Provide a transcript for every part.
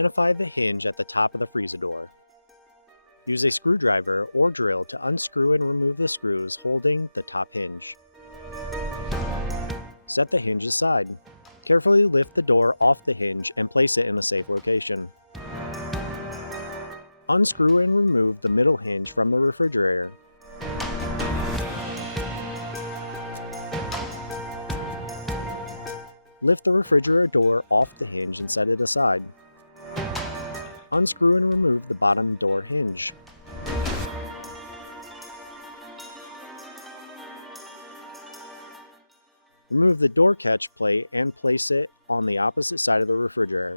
Identify the hinge at the top of the freezer door. Use a screwdriver or drill to unscrew and remove the screws holding the top hinge. Set the hinge aside. Carefully lift the door off the hinge and place it in a safe location. Unscrew and remove the middle hinge from the refrigerator. Lift the refrigerator door off the hinge and set it aside. Unscrew and remove the bottom door hinge. Remove the door catch plate and place it on the opposite side of the refrigerator.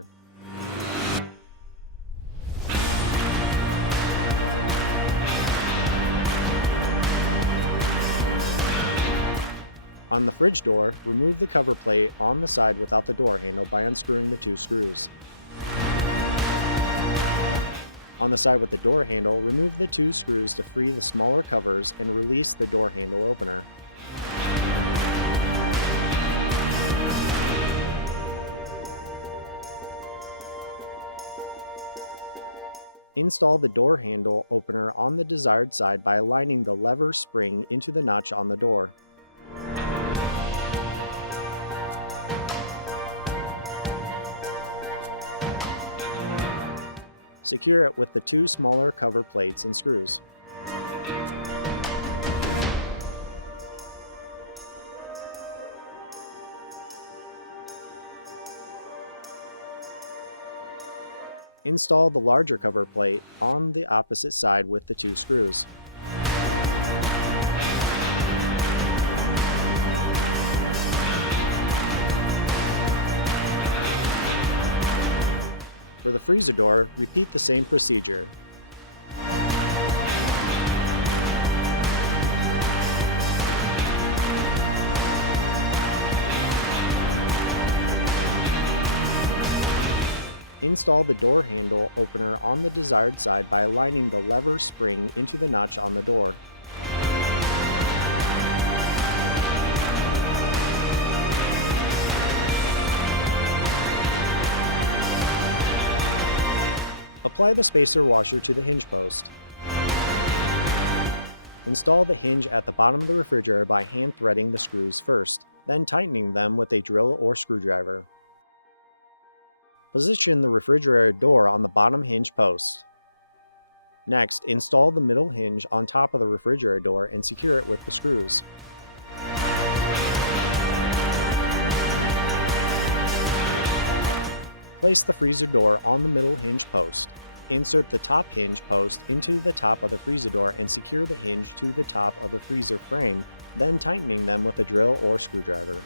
On the fridge door, remove the cover plate on the side without the door handle by unscrewing the 2 screws. On the side with the door handle, remove the 2 screws to free the smaller covers and release the door handle opener. Install the door handle opener on the desired side by aligning the lever spring into the notch on the door. Secure it with the 2 smaller cover plates and screws. Install the larger cover plate on the opposite side with the 2 screws. For the freezer door, repeat the same procedure. Install the door handle opener on the desired side by aligning the lever spring into the notch on the door. Apply the spacer washer to the hinge post. Install the hinge at the bottom of the refrigerator by hand threading the screws first, then tightening them with a drill or screwdriver. Position the refrigerator door on the bottom hinge post. Next, install the middle hinge on top of the refrigerator door and secure it with the screws. Place the freezer door on the middle hinge post. Insert the top hinge post into the top of the freezer door and secure the hinge to the top of the freezer frame, then tightening them with a drill or screwdriver.